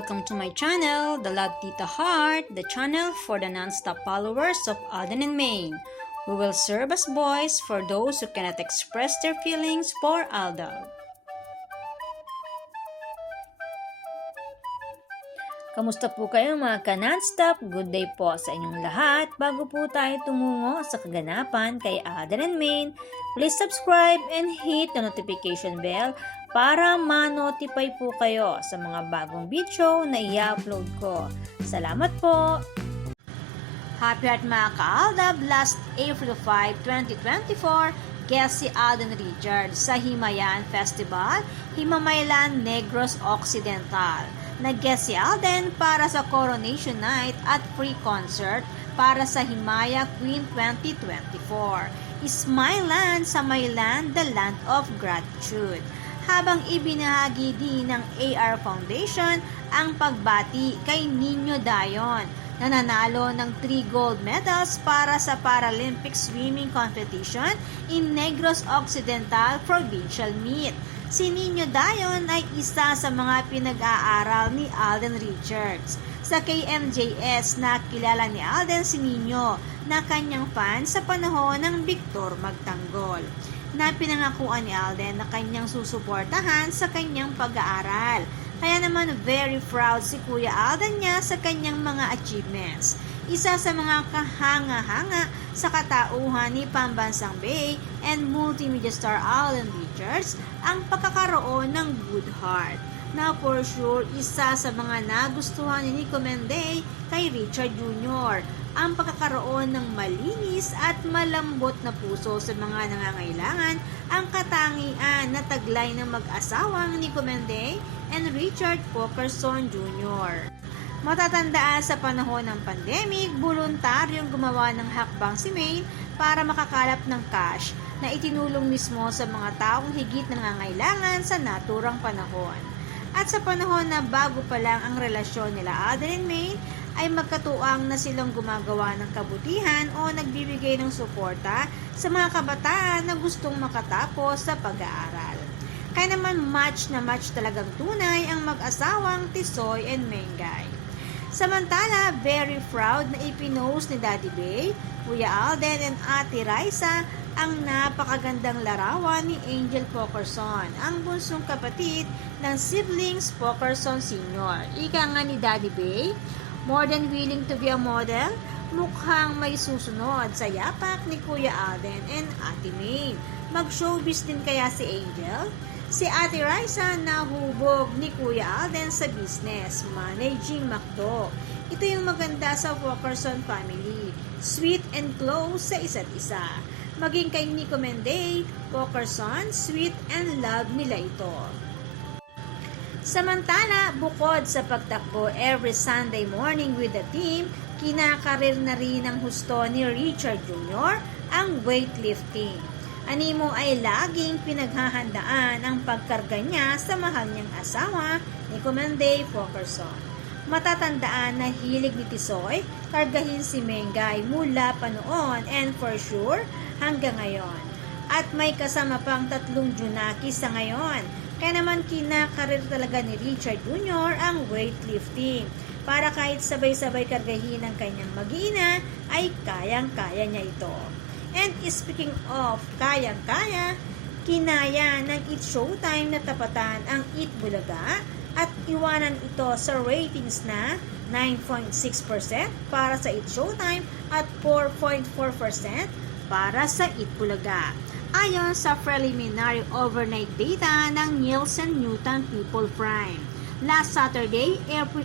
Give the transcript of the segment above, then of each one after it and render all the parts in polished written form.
welcome to my channel, The Love Tita Heart, the channel for the non-stop followers of Alden and Maine, who will serve as voice for those who cannot express their feelings for Aldab. Kamusta po kayo mga ka-non-stop? Good day po sa inyong lahat. Bago po tayo tumungo sa kaganapan kay Alden and Maine, please subscribe and hit the notification bell para ma-notify po kayo sa mga bagong video na i-upload ko. Salamat po! Happy Heart mga ka-Aldab! Last April 5, 2024, guest si Alden Richards sa Himayan Festival, Himamaylan, Negros Occidental. Nag-guest si Alden para sa Coronation Night at free concert para sa Himaya Queen 2024. Ismailan sa Maylan, the land of gratitude. Habang ibinahagi din ng AR Foundation ang pagbati kay Nino Dayon, na nanalo ng 3 gold medals para sa Paralympic Swimming Competition in Negros Occidental Provincial Meet. Si Nino Dayon ay isa sa mga pinag-aaral ni Alden Richards. Sa KMJS, nakilala ni Alden si Nino na kanyang fan sa panahon ng Victor Magtanggol, na pinangakuan ni Alden na kanyang susuportahan sa kanyang pag-aaral. Kaya naman very proud si Kuya Alden niya sa kanyang mga achievements. Isa sa mga kahanga-hanga sa katauhan ni Pambansang Bay and multimedia star Alden Richards ang pagkakaroon ng good heart, na for sure isa sa mga nagustuhan ni Nico Menday kay Richard Jr. ang pagkakaroon ng malinis at malambot na puso sa mga nangangailangan, ang katangian na taglay ng mag-asawang Nico Menday and Richard Pokerson Jr. Matatandaan sa panahon ng pandemic, voluntaryong gumawa ng hakbang si Maine para makakalap ng cash na itinulong mismo sa mga taong higit nangangailangan sa naturang panahon. At sa panahon na bago pa lang ang relasyon nila Alden and Maine, ay magkatuwang na silang gumagawa ng kabutihan o nagbibigay ng suporta sa mga kabataan na gustong makatapos sa pag-aaral. Kaya naman match na match talagang tunay ang mag-asawang Tisoy and Mengay. Samantala, very proud na ipinost ni Daddy Bay, Kuya Alden and Ate Raisa ang napakagandang larawan ni Angel Pokerson, ang bunsong kapatid ng siblings Pokerson Sr. Ika nga ni Daddy Bay, more than willing to be a model, mukhang may susunod sa yapak ni Kuya Alden and Ate May. Mag-showbiz din kaya si Angel? Si Ate Raisa nahubog ni Kuya Alden sa business, managing McDo. Ito yung maganda sa Pokerson family, sweet and close sa isa't isa. Maging kay Nico Menday, Pokerson, sweet and love nila ito. Samantala, bukod sa pagtakbo every Sunday morning with the team, kinakarir na rin ng husto ni Richard Jr. ang weightlifting. Animo ay laging pinaghahandaan ang pagkarga niya sa mahal niyang asawa, Nico Menday Pokerson. Matatandaan na hilig ni Tisoy kargahin si Mengay mula pa noon and for sure hanggang ngayon. At may kasama pang 3 junaki sa ngayon. Kaya naman kinakarir talaga ni Richard Jr. ang weightlifting para kahit sabay-sabay kargahin ng kanyang mag-ina ay kayang-kaya niya ito. And speaking of kayang-kaya, kinaya ng Eat Showtime na tapatan ang Eat Bulaga at iwanan ito sa ratings na 9.6% para sa Eat Showtime at 4.4% para sa Eat Bulaga. Ayon sa preliminary overnight data ng Nielsen Newton People Prime, last Saturday,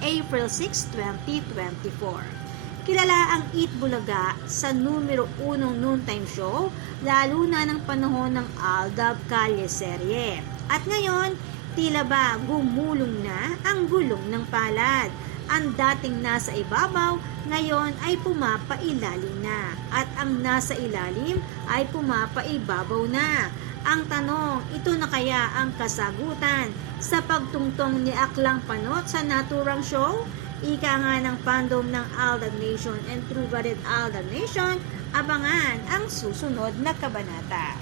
April 6, 2024. Kilala ang Eat Bulaga sa numero 1 noontime show, lalo na ng panahon ng Aldab Kalye serye. At ngayon, tila ba gumulong na ang gulong ng palad. Ang dating nasa ibabaw, ngayon ay pumapailalim na. At ang nasa ilalim ay pumapaibabaw na. Ang tanong, ito na kaya ang kasagutan sa pagtungtong ni Aklang Panot sa naturang show? Ika nga ng fandom ng Aldab Nation and True-Blooded Aldab Nation, abangan ang susunod na kabanata.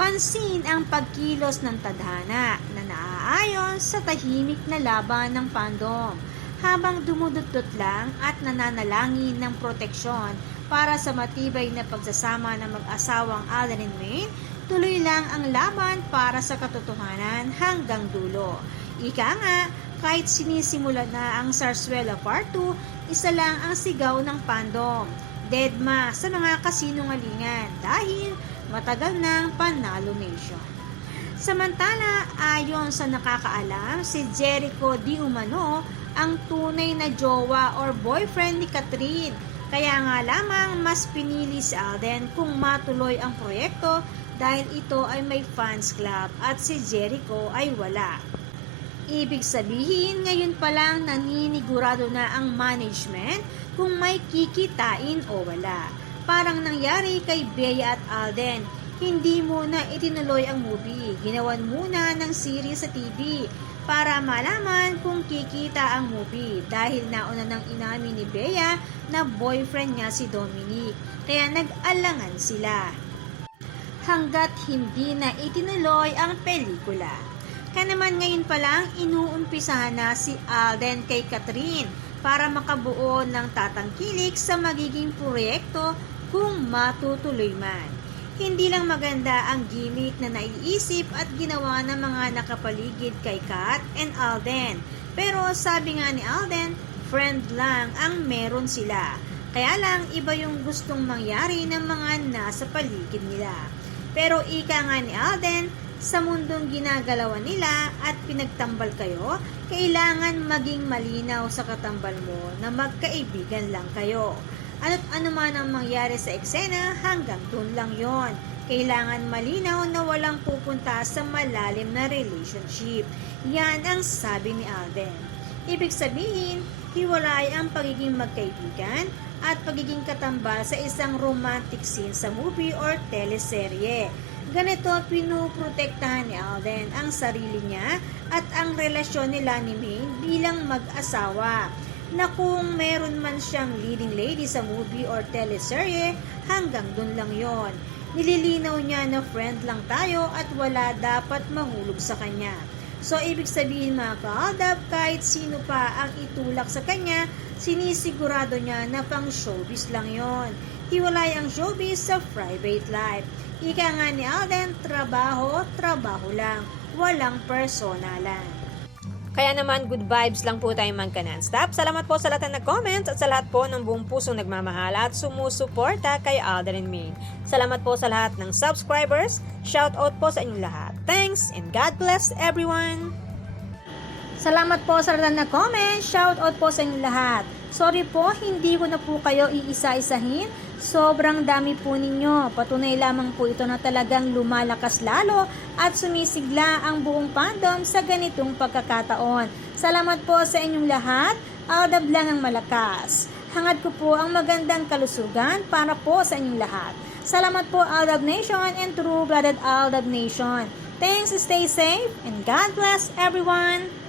Pansin ang pagkilos ng tadhana na naaayon sa tahimik na laban ng fandom, habang dumududot lang at nananalangin ng proteksyon para sa matibay na pagsasama ng mag-asawang Alden and Maine. Tuloy lang ang laban para sa katotohanan hanggang dulo. Ika nga, kahit sinisimula na ang Zarzuela Part 2, isa lang ang sigaw ng fandom: deadma sa mga kasinungalingan dahil matagal ng Panalo Nation. Samantala, ayon sa nakakaalam, si Jericho di umano ang tunay na jowa or boyfriend ni Catherine. Kaya nga lamang mas pinili si Alden kung matuloy ang proyekto dahil ito ay may fans club at si Jericho ay wala. Ibig sabihin, ngayon pa lang naninigurado na ang management kung may kikitain o wala. Parang nangyari kay Bea at Alden, hindi muna itinuloy ang movie, ginawan muna ng series sa TV para malaman kung kikita ang movie dahil nauna nang inamin ni Bea na boyfriend niya si Dominic, kaya nag-alangan sila. Hanggat hindi na itinuloy ang pelikula. Kaya naman ngayon pa lang inuumpisahan na si Alden kay Catherine para makabuo ng tatangkilik sa magiging proyekto kung matutuloy man. Hindi lang maganda ang gimmick na naiisip at ginawa ng mga nakapaligid kay Kat and Alden. Pero sabi nga ni Alden, friend lang ang meron sila. Kaya lang iba yung gustong mangyari ng mga nasa paligid nila. Pero ika nga ni Alden, sa mundong ginagalawan nila at pinagtambal kayo, kailangan maging malinaw sa katambal mo na magkaibigan lang kayo. Ano't ano man ang mangyari sa eksena, hanggang doon lang yon. Kailangan malinaw na walang pupunta sa malalim na relationship. Yan ang sabi ni Alden. Ibig sabihin, hiwalay ang pagiging magkaibigan at pagiging katambal sa isang romantic scene sa movie or teleserye. Ganito pinuprotektahan ni Alden ang sarili niya at ang relasyon nila ni Maine bilang mag-asawa, na kung meron man siyang leading lady sa movie or teleserye, hanggang dun lang yon. Nililinaw niya na friend lang tayo at wala dapat mahulog sa kanya. So, ibig sabihin mga ka-aldab, kahit sino pa ang itulak sa kanya, sinisigurado niya na pang showbiz lang yon. Hiwalay ang showbiz sa private life. Ika nga ni Alden, trabaho, trabaho lang. Walang personalan. Kaya naman, good vibes lang po tayo magka-non-stop. Salamat po sa lahat na nag-comments at sa lahat po ng buong pusong nagmamahal at sumusuporta kay Alden and Maine. Salamat po sa lahat ng subscribers. Shout out po sa inyong lahat. Thanks and God bless everyone! Salamat po sa lahat na comment. Shout out po sa inyong lahat. Sorry po, hindi ko na po kayo iisa-isahin. Sobrang dami po ninyo. Patunay lamang po ito na talagang lumalakas lalo at sumisigla ang buong fandom sa ganitong pagkakataon. Salamat po sa inyong lahat. Aldab lang ang malakas. Hangad ko po ang magandang kalusugan para po sa inyong lahat. Salamat po Aldab Nation and True-Blooded Aldab Nation. Thanks, stay safe, and God bless everyone!